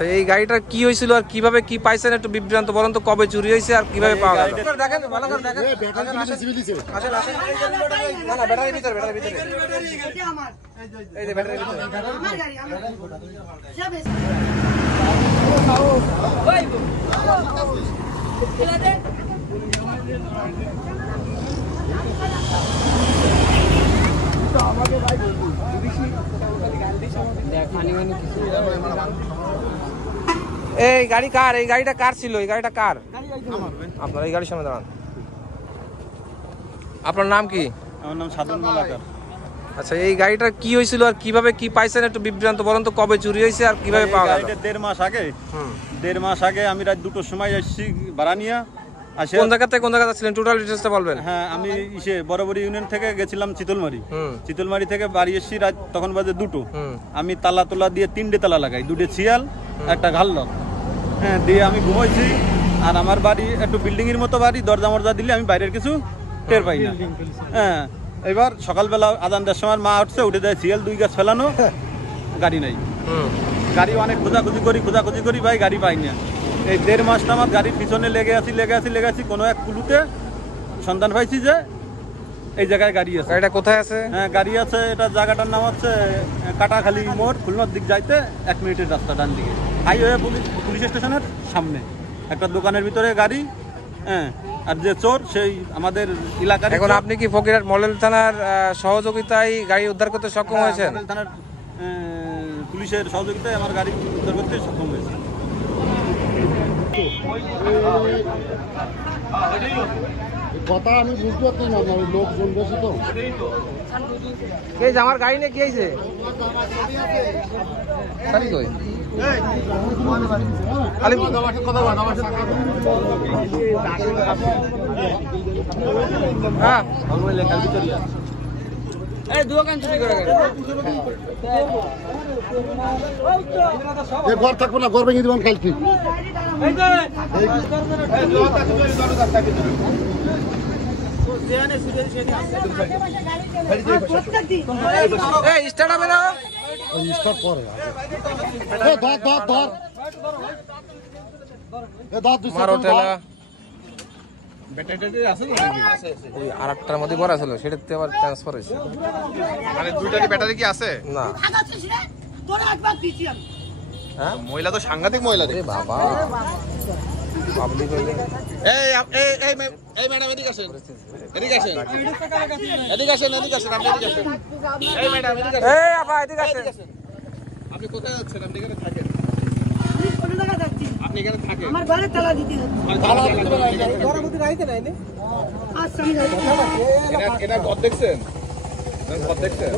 এই গাড়িটার কি হয়েছিল আর কিভাবে কি পাইছেন একটু বিভ্রান্ত বলেন তো, কবে চুরি হয়েছে আর কিভাবে পাওয়া গেল? দেখেন ভালো করে দেখেন। আসেন আসেন, না না ব্যাটারি ভিতরে, ব্যাটারি ভিতরে, এই যে ব্যাটারি ভিতরে আমার গাড়ি, আমার সব এসে ভাই চলে দে। তো আমাকে ভাই পুলিশই দেখ পানি মানে কিছু। এই গাড়ি কার? এই গাড়িটা কার ছিল? এই গাড়িটা কার? আপনার এই গাড়ির সামনে দাঁড়ান। আপনার নাম কি? আমার নাম সাধন মালাকার। আচ্ছা, এই গাড়িটার কি হয়েছিল আর কিভাবে কি পাইছেন একটু বিভ্রান্ত বলেন তো, কবে চুরি হয়েছে আর কিভাবে পাওয়া গেল? 1.5 মাস আগে, 1.5 মাস আগে আমি রাত 2টোর সময় এসেছি ভাড়া নিয়ে। কোন জায়গা থেকে কোন জায়গা ছিলেন টোটাল ডিটেইলসটা বলবেন? হ্যাঁ, আমি বরাবরী ইউনিয়ন থেকে গেছিলাম চিতলমারি। চিতলমারি থেকে বাড়ি এসেছি রাত তখন বাজে 2টো। আমি তালা তোলা দিয়ে 3টে তালা লাগাই, 2টে ছিয়াল একটা ঘাল্লক। হ্যাঁ, দিয়ে আমি ঘুমাইছি। আর আমার বাড়ি একটু বিল্ডিং এর মতো বাড়ি, দরজা মরজা দিলে আমি বাইরের কিছু টের পাই না। হ্যাঁ, এবার সকালবেলা আজান দেওয়ার সময় মা উঠে যায়, ছিয়াল 2 গাছ ফেলানো, গাড়ি নাই। গাড়ি অনেক খোঁজাখুঁজি করি ভাই, গাড়ি পাই না। এই 1.5 মাস আমার গাড়ির পিছনে লেগে আছি কোনো এক কুলুতে সন্ধান পাইছি যে এই জায়গায় গাড়ি আছে। এটা কোথায় আছে? হ্যাঁ, গাড়ি আছে। এটা জায়গাটার নাম হচ্ছে কাটাখালী মোড়, খুলনার দিক যাইতে 1 মিনিটের রাস্তা ডান দিকে, হাইওয়ে পুলিশ স্টেশনের সামনে একটা দোকানের ভিতরে গাড়ি। হ্যাঁ, আর যে চোর সেই আমাদের এলাকার। এখন আপনি কি ফকিরহাট মডেল থানার সহযোগিতায় গাড়ি উদ্ধার করতে সক্ষম হয়েছেন? মডেল থানার পুলিশের সহযোগিতায় আমার গাড়ি উদ্ধার করতে সক্ষম হয়েছে। কথা আমি বুঝতে পারছি না, লোকজন বেশি তো। আমার গাড়ি নিয়ে কি হয়েছে? ঘর থাকবো না, ঘর ভেঙে দিবেন কালকে। আরেকটার মধ্যে ভরা ছিল, সেটাতে আবার ট্রান্সফার হয়েছে। মানে দুইটারই ব্যাটারি কি আছে? না, মহিলা তো সাংঘাতিক মহিলা দেখি বাবা। পাবলিক হইলে এই ম্যাডাম এদিকে আসেন, এদিকে আসেন, এদিকে আসেন, এদিকে আসেন, আপনি এদিকে আসেন। এই ম্যাডাম এদিকে আসেন। এই আপা এদিকে আসেন। আপনি কোথায় যাচ্ছেন? আপনি এখানে থাকেন। আমি কোন জায়গায় যাচ্ছি? আপনি এখানে থাকেন। আমার ঘরে তালা দিতে যাচ্ছি। তালা দিতে গরমতি রাইতে নাই নে। আচ্ছা আমি যাচ্ছি। এটা ঘর দেখছেন? ঘর দেখছেন?